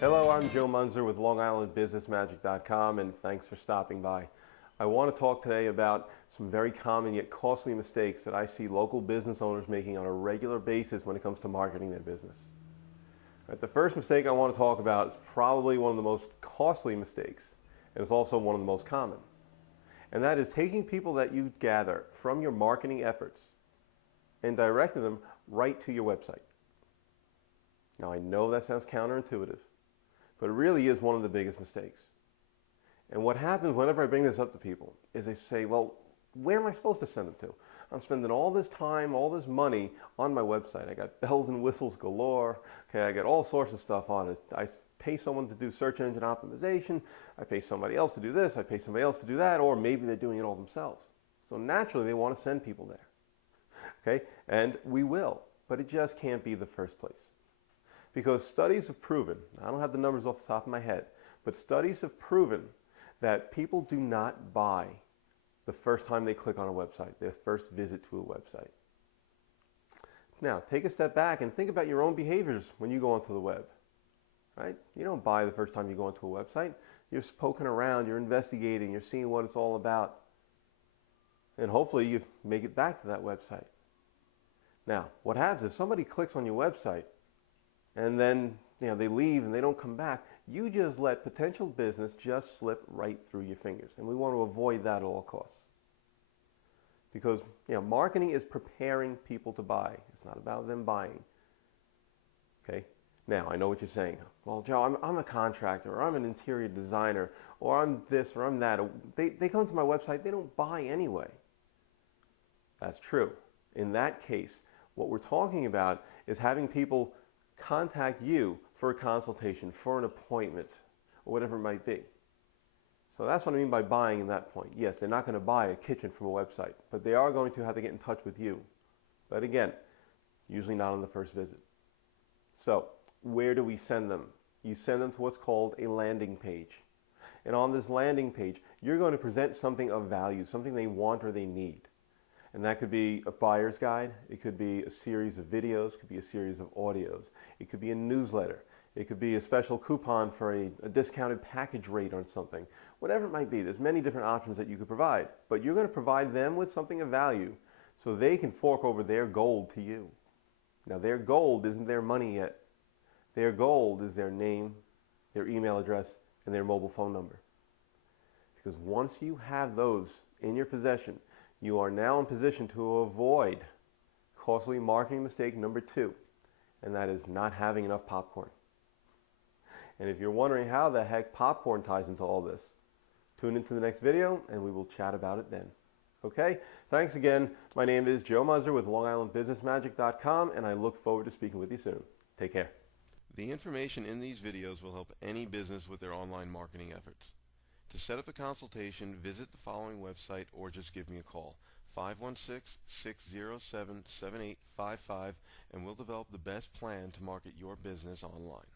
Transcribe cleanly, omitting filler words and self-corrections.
Hello, I'm Joe Munzer with LongIslandBusinessMagic.com, and thanks for stopping by. I want to talk today about some very common yet costly mistakes that I see local business owners making on a regular basis when it comes to marketing their business. The first mistake I want to talk about is probably one of the most costly mistakes, and it's also one of the most common. And that is taking people that you gather from your marketing efforts and directing them right to your website. Now, I know that sounds counterintuitive, but it really is one of the biggest mistakes. And what happens whenever I bring this up to people is they say, well, where am I supposed to send them to? I'm spending all this time, all this money on my website. I got bells and whistles galore. Okay, I got all sorts of stuff on it. I pay someone to do search engine optimization. I pay somebody else to do this. I pay somebody else to do that, or maybe they're doing it all themselves. So naturally, they want to send people there. Okay, and we will, but it just can't be the first place. Because studies have proven, I don't have the numbers off the top of my head, but studies have proven that people do not buy the first time they click on a website, their first visit to a website. Now, take a step back and think about your own behaviors when you go onto the web. Right? You don't buy the first time you go onto a website. You're poking around, you're investigating, you're seeing what it's all about. And hopefully you make it back to that website. Now, what happens if somebody clicks on your website and then they leave and they don't come back? You just let potential business just slip right through your fingers, and we want to avoid that at all costs. Because marketing is preparing people to buy. It's not about them buying. Okay. Now I know what you're saying. Well, Joe, I'm a contractor, or I'm an interior designer, or I'm this, or I'm that. They come to my website. They don't buy anyway. That's true. In that case, what we're talking about is having people contact you for a consultation, for an appointment, or whatever it might be. So that's what I mean by buying in that point. Yes, they're not going to buy a kitchen from a website, but they are going to have to get in touch with you. But again, usually not on the first visit. So where do we send them? You send them to what's called a landing page. And on this landing page, you're going to present something of value, something they want or they need. And that could be a buyer's guide, it could be a series of videos, it could be a series of audios, it could be a newsletter, it could be a special coupon for a discounted package rate on something. Whatever it might be, there's many different options that you could provide. But you're going to provide them with something of value so they can fork over their gold to you. Now, their gold isn't their money yet. Their gold is their name, their email address, and their mobile phone number. Because once you have those in your possession, you are now in position to avoid costly marketing mistake number 2, and that is not having enough popcorn. And if you're wondering how the heck popcorn ties into all this, tune into the next video and we will chat about it then. Okay? Thanks again. My name is Joe Munzer with LongIslandBusinessMagic.com, and I look forward to speaking with you soon. Take care. The information in these videos will help any business with their online marketing efforts. To set up a consultation, visit the following website or just give me a call, 516-607-7855, and we'll develop the best plan to market your business online.